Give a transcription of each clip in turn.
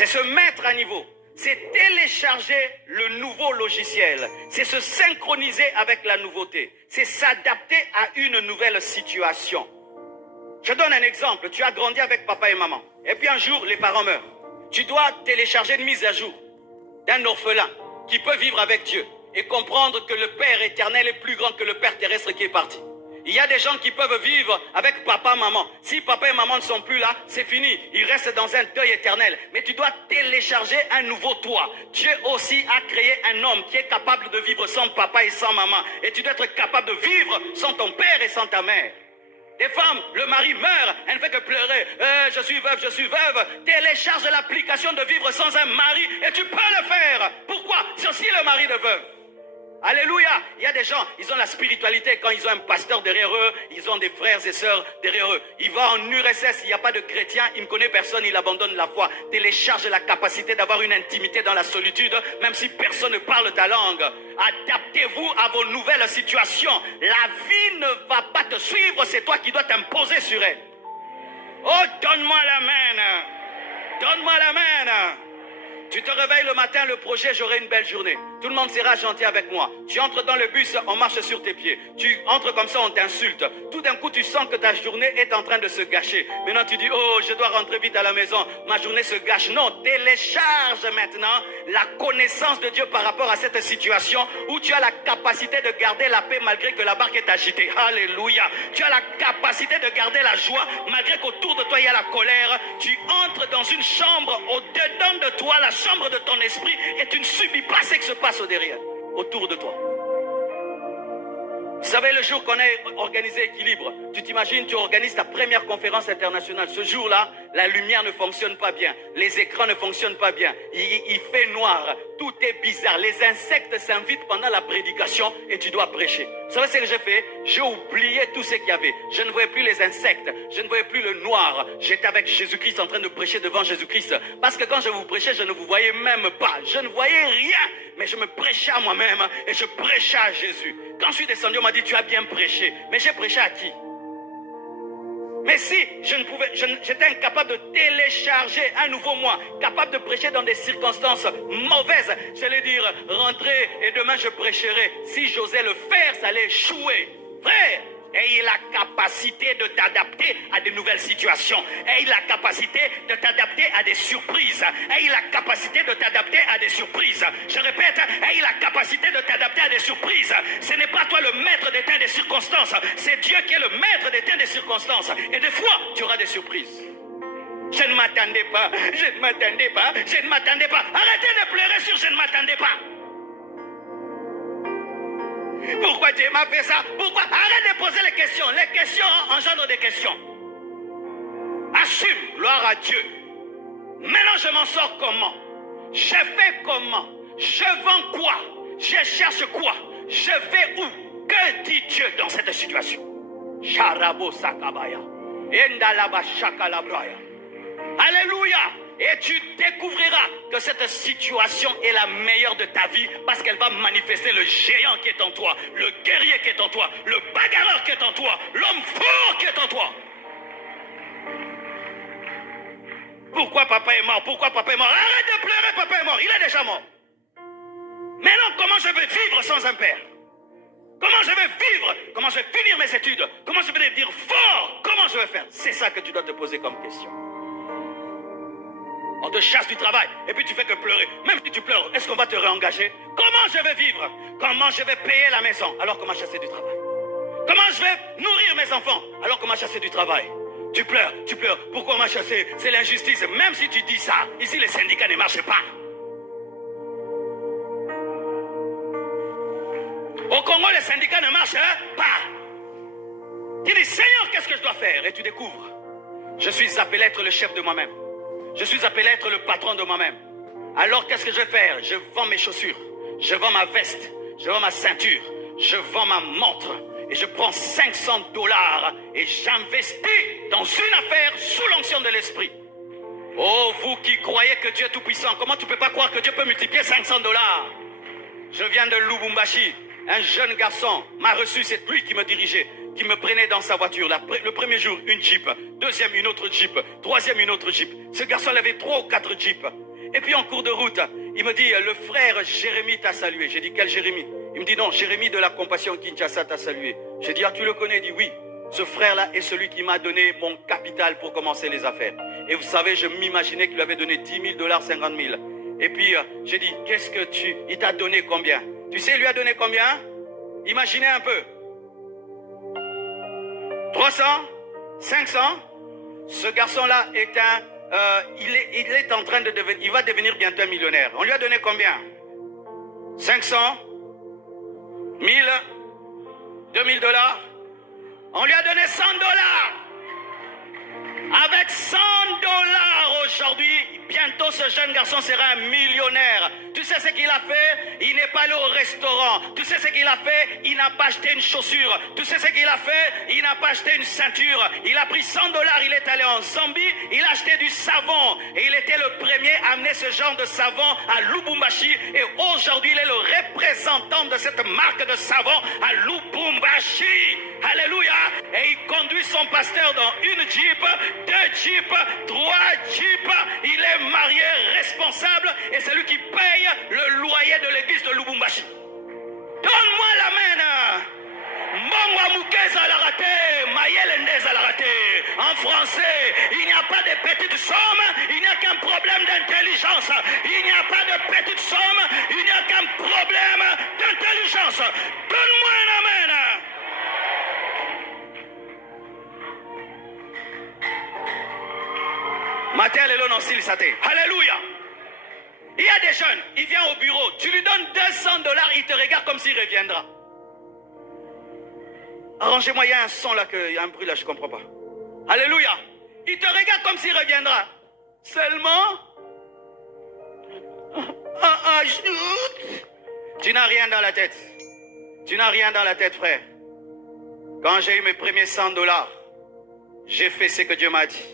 C'est se mettre à niveau. C'est télécharger le nouveau logiciel. C'est se synchroniser avec la nouveauté. C'est s'adapter à une nouvelle situation. Je donne un exemple. Tu as grandi avec papa et maman. Et puis un jour, les parents meurent. Tu dois télécharger une mise à jour d'un orphelin qui peut vivre avec Dieu et comprendre que le Père éternel est plus grand que le Père terrestre qui est parti. Il y a des gens qui peuvent vivre avec papa, maman. Si papa et maman ne sont plus là, c'est fini. Ils restent dans un deuil éternel. Mais tu dois télécharger un nouveau toi. Dieu aussi a créé un homme qui est capable de vivre sans papa et sans maman. Et tu dois être capable de vivre sans ton père et sans ta mère. Des femmes, le mari meurt, elle ne fait que pleurer. Je suis veuve, je suis veuve. Télécharge l'application de vivre sans un mari et tu peux le faire. Pourquoi? C'est aussi le mari de veuve. Alléluia. Il y a des gens, ils ont la spiritualité. Quand ils ont un pasteur derrière eux, ils ont des frères et sœurs derrière eux. Il va en URSS, il n'y a pas de chrétien, il ne connaît personne, il abandonne la foi. Télécharge la capacité d'avoir une intimité dans la solitude, même si personne ne parle ta langue. Adaptez-vous à vos nouvelles situations. La vie ne va pas te suivre, c'est toi qui dois t'imposer sur elle. Oh, donne-moi la main. Donne-moi la main. Tu te réveilles le matin, le projet, j'aurai une belle journée. Tout le monde sera gentil avec moi. Tu entres dans le bus, on marche sur tes pieds. Tu entres comme ça, on t'insulte. Tout d'un coup, tu sens que ta journée est en train de se gâcher. Maintenant, tu dis, oh, je dois rentrer vite à la maison. Ma journée se gâche. Non, télécharge maintenant la connaissance de Dieu par rapport à cette situation où tu as la capacité de garder la paix malgré que la barque est agitée. Alléluia. Tu as la capacité de garder la joie malgré qu'autour de toi, il y a la colère. Tu entres dans une chambre au-dedans de toi, la chambre de ton esprit, et tu ne subis pas ce qui se passe au derrière, autour de toi. Vous savez, le jour qu'on a organisé Équilibre, tu t'imagines, tu organises ta première conférence internationale. Ce jour-là, la lumière ne fonctionne pas bien. Les écrans ne fonctionnent pas bien. Il fait noir. Tout est bizarre. Les insectes s'invitent pendant la prédication et tu dois prêcher. Vous savez ce que j'ai fait? J'ai oublié tout ce qu'il y avait. Je ne voyais plus les insectes. Je ne voyais plus le noir. J'étais avec Jésus-Christ en train de prêcher devant Jésus-Christ. Parce que quand je vous prêchais, je ne vous voyais même pas. Je ne voyais rien. Mais je me prêchais à moi-même et je prêchais à Jésus. Quand je suis descendu, on m'a dit, tu as bien prêché. Mais j'ai prêché à qui? Mais si j'étais incapable de télécharger un nouveau moi, capable de prêcher dans des circonstances mauvaises, j'allais dire, rentrer et demain je prêcherai. Si j'osais le faire, ça allait échouer. Frère, ayez la capacité de t'adapter à de nouvelles situations. Ayez la capacité de t'adapter à des surprises. Ayez la capacité de t'adapter à des surprises. Je répète, ayez la capacité de t'adapter à des surprises. Ce n'est pas toi le maître des temps des circonstances. C'est Dieu qui est le maître des temps des circonstances. Et des fois, tu auras des surprises. Je ne m'attendais pas. Je ne m'attendais pas. Je ne m'attendais pas. Arrêtez de pleurer sur je ne m'attendais pas. Pourquoi Dieu m'a fait ça? Pourquoi? Arrête de poser les questions. Les questions engendrent des questions. Assume, gloire à Dieu. Maintenant, je m'en sors comment? Je fais comment? Je vends quoi? Je cherche quoi? Je vais où? Que dit Dieu dans cette situation? Sharabo Sakabaya. Endalaba Shakalabraya. Alléluia. Et tu découvriras que cette situation est la meilleure de ta vie parce qu'elle va manifester le géant qui est en toi, le guerrier qui est en toi, le bagarreur qui est en toi, l'homme fort qui est en toi. Pourquoi papa est mort? Pourquoi papa est mort? Arrête de pleurer, papa est mort, il est déjà mort. Maintenant, comment je vais vivre sans un père? Comment je vais vivre? Comment je vais finir mes études? Comment je vais devenir fort? Comment je vais faire? C'est ça que tu dois te poser comme question. On te chasse du travail et puis tu fais que pleurer. Même si tu pleures, est-ce qu'on va te réengager? Comment je vais vivre? Comment je vais payer la maison? Alors qu'on m'a chassé du travail. Comment je vais nourrir mes enfants? Alors qu'on m'a chassé du travail. Tu pleures, tu pleures. Pourquoi on m'a chassé? C'est l'injustice. Même si tu dis ça, ici les syndicats ne marchent pas. Au Congo, les syndicats ne marchent pas. Tu dis, Seigneur, qu'est-ce que je dois faire? Et tu découvres. Je suis appelé à être le chef de moi-même. Je suis appelé à être le patron de moi-même. Alors qu'est-ce que je vais faire? Je vends mes chaussures, je vends ma veste, je vends ma ceinture, je vends ma montre et je prends $500 et j'investis dans une affaire sous l'onction de l'esprit. Oh, vous qui croyez que Dieu est tout puissant, comment tu ne peux pas croire que Dieu peut multiplier $500? Je viens de Lubumbashi, un jeune garçon m'a reçu, c'est lui qui me dirigeait, qui me prenait dans sa voiture. Le premier jour, une Jeep. Deuxième, une autre Jeep. Troisième, une autre Jeep. Ce garçon avait 3 ou 4 Jeeps. Et puis en cours de route, il me dit, le frère Jérémie t'a salué. J'ai dit, quel Jérémie? Il me dit, non, Jérémie de la Compassion Kinshasa t'a salué. J'ai dit, ah, tu le connais? Il dit, oui. Ce frère-là est celui qui m'a donné mon capital pour commencer les affaires. Et vous savez, je m'imaginais qu'il lui avait donné 10 000 $, 50 000. Et puis, j'ai dit, qu'est-ce que tu... Il t'a donné combien? Tu sais, il lui a donné combien? Imaginez un peu. 300? 500? Ce garçon-là est un... il est en train de devenir... Il va devenir bientôt un millionnaire. On lui a donné combien? 500? 1000? 2000 $? On lui a donné 100 $. Avec 100 $ aujourd'hui, bientôt ce jeune garçon sera un millionnaire. Tu sais ce qu'il a fait? Il n'est pas allé au restaurant. Tu sais ce qu'il a fait? Il n'a pas acheté une chaussure. Tu sais ce qu'il a fait? Il n'a pas acheté une ceinture. Il a pris 100 $, il est allé en Zambie, il a acheté du savon. Et il était le premier à amener ce genre de savon à Lubumbashi. Et aujourd'hui, il est le représentant de cette marque de savon à Lubumbashi. Alléluia. Et il conduit son pasteur dans une Jeep, 2 Jeeps, 3 Jeeps. Il est marié, responsable, et c'est lui qui paye le loyer de l'église de Lubumbashi. Donne-moi la main. Mbongwa Mukeza la raté, Mayel Ndeza la raté. En français, il n'y a pas de petites sommes, il n'y a qu'un problème d'intelligence. Il n'y a pas de petites sommes, il n'y a qu'un problème d'intelligence. Donne-moi la main. Matel et non s'il s'attend. Alléluia. Il y a des jeunes, il vient au bureau, tu lui donnes 200 $, il te regarde comme s'il reviendra. Arrangez-moi, il y a un son là, il y a un bruit là, je ne comprends pas. Alléluia. Il te regarde comme s'il reviendra. Seulement, tu n'as rien dans la tête. Tu n'as rien dans la tête, frère. Quand j'ai eu mes premiers 100 $, j'ai fait ce que Dieu m'a dit.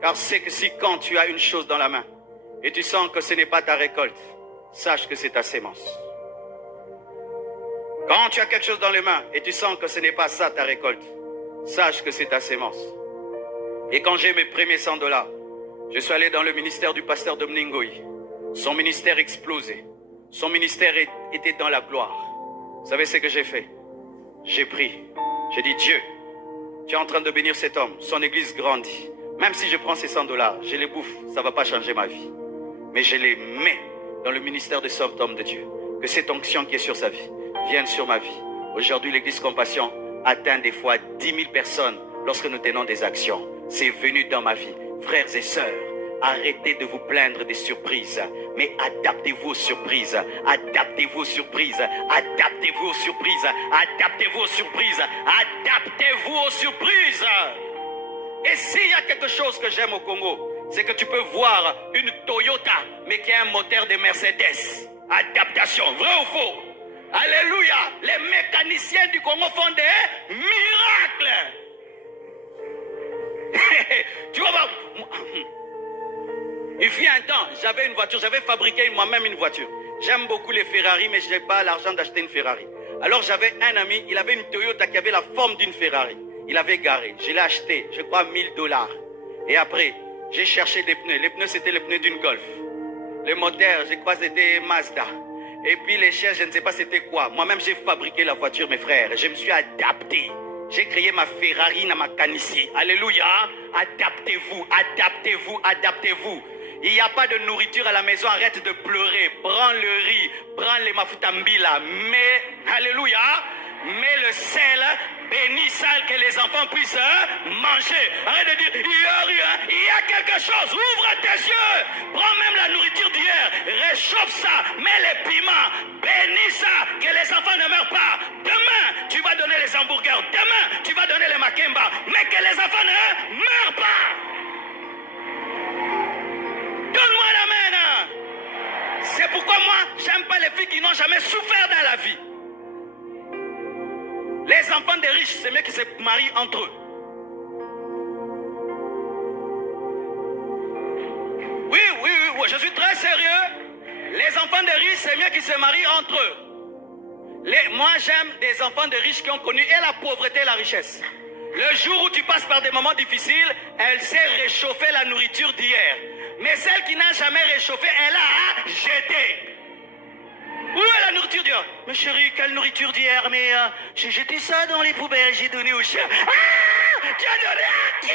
Car c'est que si quand tu as une chose dans la main et tu sens que ce n'est pas ta récolte, sache que c'est ta sémence. Quand tu as quelque chose dans les mains et tu sens que ce n'est pas ça ta récolte, sache que c'est ta sémence. Et quand j'ai mes premiers 100 $, je suis allé dans le ministère du pasteur Dominique Ngoï. Son ministère explosait. Son ministère était dans la gloire. Vous savez ce que j'ai fait? J'ai prié. J'ai dit, Dieu, tu es en train de bénir cet homme. Son église grandit. Même si je prends ces 100 $, je les bouffe, ça ne va pas changer ma vie. Mais je les mets dans le ministère de cet homme de Dieu. Que cette onction qui est sur sa vie vienne sur ma vie. Aujourd'hui, l'église Compassion atteint des fois 10 000 personnes lorsque nous tenons des actions. C'est venu dans ma vie. Frères et sœurs, arrêtez de vous plaindre des surprises, mais adaptez-vous aux surprises. Adaptez-vous aux surprises. Adaptez-vous aux surprises. Adaptez-vous aux surprises. Adaptez-vous aux surprises. Et s'il y a quelque chose que j'aime au Congo, c'est que tu peux voir une Toyota, mais qui a un moteur de Mercedes. Adaptation, vrai ou faux? Alléluia. Les mécaniciens du Congo font des miracles. Tu vas voir. Il fut un temps, j'avais une voiture, j'avais fabriqué moi-même une voiture. J'aime beaucoup les Ferrari, mais je n'ai pas l'argent d'acheter une Ferrari. Alors j'avais un ami, il avait une Toyota qui avait la forme d'une Ferrari. Il avait garé, je l'ai acheté, je crois 1 000 $. Et après, j'ai cherché des pneus. Les pneus, c'était les pneus d'une Golf. Le moteur, je crois c'était Mazda. Et puis les chaises, je ne sais pas c'était quoi. Moi-même, j'ai fabriqué la voiture, mes frères. Je me suis adapté. J'ai créé ma Ferrari dans ma canicie. Alléluia. Adaptez-vous, adaptez-vous, adaptez-vous. Il n'y a pas de nourriture à la maison, arrête de pleurer. Prends le riz, prends les mafutambila. Mais, alléluia, mets le sel, bénis ça, que les enfants puissent manger. Arrête de dire, il y a rien, il y a quelque chose. Ouvre tes yeux. Prends même la nourriture d'hier, réchauffe ça, mets les piments, bénis ça, que les enfants ne meurent pas. Demain, tu vas donner les hamburgers. Demain, tu vas donner les makemba. Mais que les enfants ne meurent pas. Donne-moi la main. C'est pourquoi moi, j'aime pas les filles qui n'ont jamais souffert dans la vie. Les enfants des riches, c'est mieux qu'ils se marient entre eux. Oui, je suis très sérieux. Les enfants des riches, c'est mieux qu'ils se marient entre eux. Moi, j'aime des enfants de riches qui ont connu et la pauvreté et la richesse. Le jour où tu passes par des moments difficiles, elle sait réchauffer la nourriture d'hier. Mais celle qui n'a jamais réchauffé, elle a jeté. Où est la nourriture d'hier? Mais chérie, quelle nourriture d'hier? Mais j'ai jeté ça dans les poubelles, j'ai donné au chien. Ah! Tu as donné à qui?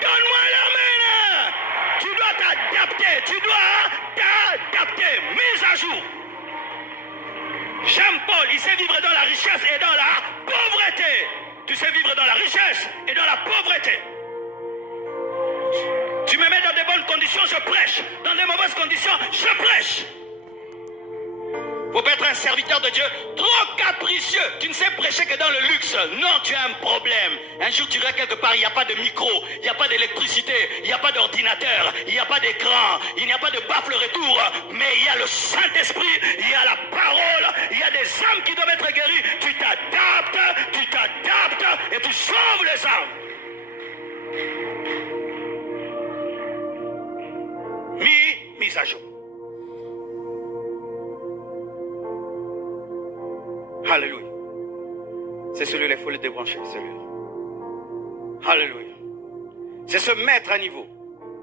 Donne-moi la main. Tu dois t'adapter, tu dois t'adapter. Mise à jour. Jean-Paul, il sait vivre dans la richesse et dans la pauvreté. Tu sais vivre dans la richesse et dans la pauvreté. Tu me mets dans de bonnes conditions, je prêche. Dans de mauvaises conditions, je prêche. Faut pas être un serviteur de Dieu trop capricieux. Tu ne sais prêcher que dans le luxe. Non, tu as un problème. Un jour, tu iras quelque part, il n'y a pas de micro, il n'y a pas d'électricité, il n'y a pas d'ordinateur, il n'y a pas d'écran, il n'y a pas de baffle retour. Mais il y a le Saint-Esprit, il y a la parole, il y a des âmes qui doivent être guéries. Tu t'adaptes et tu sauves les âmes. Mise à jour. Alléluia. C'est celui-là, il faut le débrancher, celui-là. Alléluia. C'est se mettre à niveau.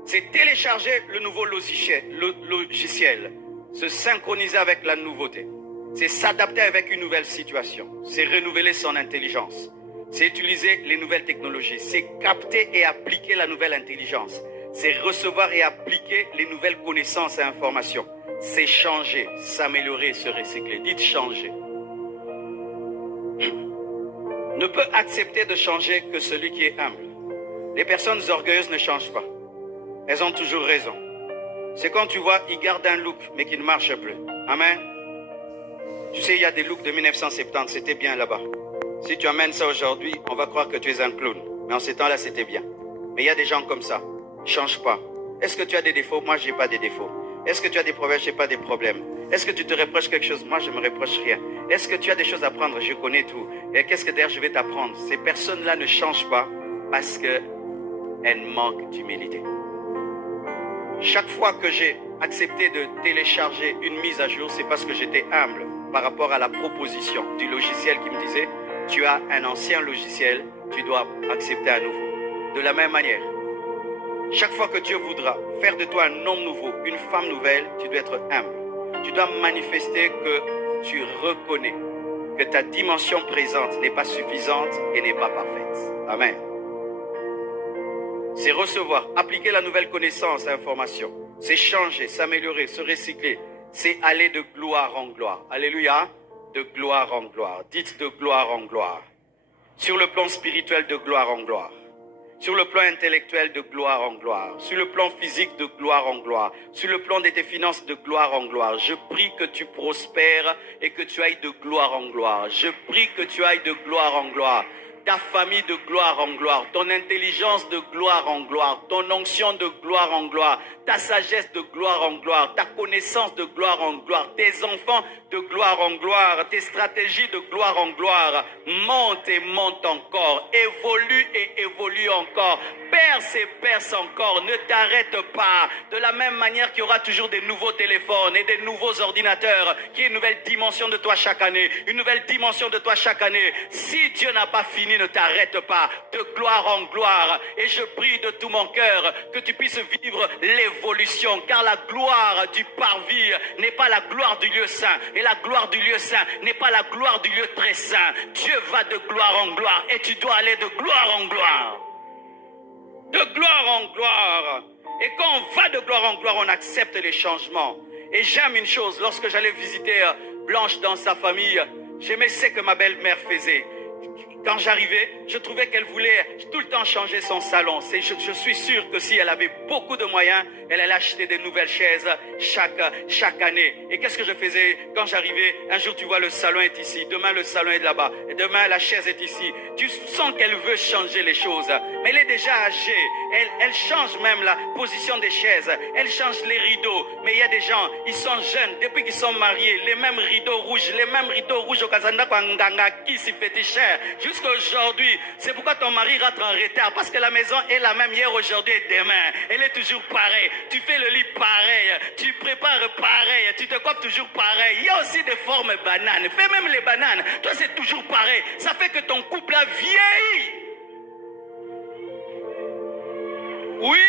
C'est télécharger le nouveau logiciel. Se synchroniser avec la nouveauté. C'est s'adapter avec une nouvelle situation. C'est renouveler son intelligence. C'est utiliser les nouvelles technologies. C'est capter et appliquer la nouvelle intelligence. C'est recevoir et appliquer les nouvelles connaissances et informations. C'est changer, s'améliorer, se recycler. Dites changer. Ne peut accepter de changer que celui qui est humble. Les personnes orgueilleuses ne changent pas. Elles ont toujours raison. C'est quand tu vois, ils gardent un look, mais qui ne marche plus. Amen. Tu sais, il y a des looks de 1970, c'était bien là-bas. Si tu amènes ça aujourd'hui, on va croire que tu es un clown. Mais en ces temps-là, c'était bien. Mais il y a des gens comme ça. Ils ne changent pas. Est-ce que tu as des défauts? Moi, je n'ai pas des défauts. Est-ce que tu as des problèmes? Je n'ai pas des problèmes. Est-ce que tu te reproches quelque chose? Moi, je ne me reproche rien. Est-ce que tu as des choses à apprendre? Je connais tout. Et qu'est-ce que d'ailleurs je vais t'apprendre? Ces personnes-là ne changent pas parce qu'elles manquent d'humilité. Chaque fois que j'ai accepté de télécharger une mise à jour, c'est parce que j'étais humble par rapport à la proposition du logiciel qui me disait « Tu as un ancien logiciel, tu dois accepter un nouveau. » De la même manière, chaque fois que Dieu voudra faire de toi un homme nouveau, une femme nouvelle, tu dois être humble. Tu dois manifester que tu reconnais que ta dimension présente n'est pas suffisante et n'est pas parfaite. Amen. C'est recevoir, appliquer la nouvelle connaissance, information. C'est changer, s'améliorer, se recycler. C'est aller de gloire en gloire. Alléluia. De gloire en gloire. Dites de gloire en gloire. Sur le plan spirituel, de gloire en gloire. Sur le plan intellectuel, de gloire en gloire. Sur le plan physique, de gloire en gloire. Sur le plan de tes finances, de gloire en gloire. Je prie que tu prospères et que tu ailles de gloire en gloire. Je prie que tu ailles de gloire en gloire. Ta famille de gloire en gloire, ton intelligence de gloire en gloire, ton onction de gloire en gloire, ta sagesse de gloire en gloire, ta connaissance de gloire en gloire, tes enfants de gloire en gloire, tes stratégies de gloire en gloire. Monte et monte encore, évolue et évolue encore, perce et perce encore, ne t'arrête pas. De la même manière qu'il y aura toujours des nouveaux téléphones et des nouveaux ordinateurs, qui est une nouvelle dimension de toi chaque année, une nouvelle dimension de toi chaque année. Si Dieu n'a pas fini, ne t'arrête pas, de gloire en gloire. Et je prie de tout mon cœur que tu puisses vivre l'évolution, car la gloire du parvis n'est pas la gloire du lieu saint, et la gloire du lieu saint n'est pas la gloire du lieu très saint. Dieu va de gloire en gloire et tu dois aller de gloire en gloire. De gloire en gloire. Et quand on va de gloire en gloire, on accepte les changements. Et j'aime une chose, lorsque j'allais visiter Blanche dans sa famille, j'aimais ce que ma belle-mère faisait. Quand j'arrivais, je trouvais qu'elle voulait tout le temps changer son salon. Je suis sûr que si elle avait beaucoup de moyens, elle allait acheter des nouvelles chaises chaque année. Et qu'est-ce que je faisais quand j'arrivais? Un jour, tu vois, le salon est ici. Demain, le salon est là-bas. Et demain, la chaise est ici. Tu sens qu'elle veut changer les choses. Mais elle est déjà âgée. Elle change même la position des chaises. Elle change les rideaux. Mais il y a des gens, ils sont jeunes. Depuis qu'ils sont mariés, les mêmes rideaux rouges au Kazanda Kwanganga qui s'y fétichèrent. Jusqu'à aujourd'hui, c'est pourquoi ton mari rentre en retard, parce que la maison est la même hier, aujourd'hui et demain. Elle est toujours pareille. Tu fais le lit pareil, tu prépares pareil, tu te coiffes toujours pareil. Il y a aussi des formes bananes. Fais même les bananes. Toi, c'est toujours pareil. Ça fait que ton couple a vieilli. Oui,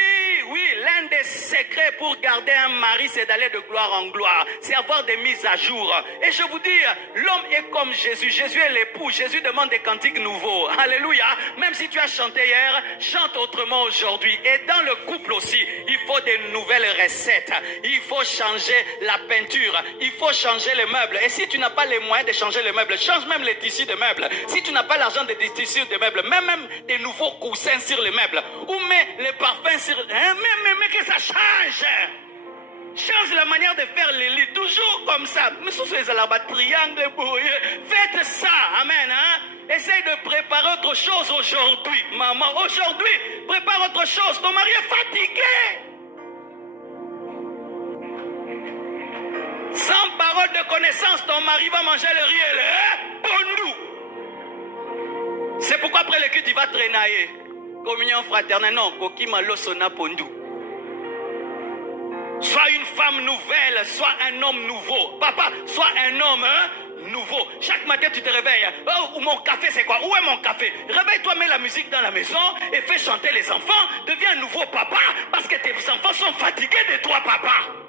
l'un des secrets pour garder un mari, c'est d'aller de gloire en gloire. C'est avoir des mises à jour. Et je vous dis, l'homme est comme Jésus. Jésus est l'époux. Jésus demande des cantiques nouveaux. Alléluia. Même si tu as chanté hier, chante autrement aujourd'hui. Et dans le couple aussi, il faut des nouvelles recettes. Il faut changer la peinture. Il faut changer les meubles. Et si tu n'as pas les moyens de changer les meubles, change même les tissus de meubles. Si tu n'as pas l'argent des tissus de meubles, même des nouveaux coussins sur les meubles. Ou mets les parfums sur... Mais que ça change. Change la manière de faire les lits. Toujours comme ça. Mais sous les alabas, triangle, faites ça. Amen. Essaye de préparer autre chose aujourd'hui. Maman, aujourd'hui, prépare autre chose. Ton mari est fatigué. Sans parole de connaissance, ton mari va manger le riz et le pondou. C'est pourquoi après le culte, il va traîner. Communion fraternelle, non, kokima losona pondou. Sois une femme nouvelle, sois un homme nouveau. Papa, sois un homme nouveau. Chaque matin, tu te réveilles. Oh, mon café, c'est quoi? Où est mon café? Réveille-toi, mets la musique dans la maison et fais chanter les enfants. Deviens un nouveau papa parce que tes enfants sont fatigués de toi, papa.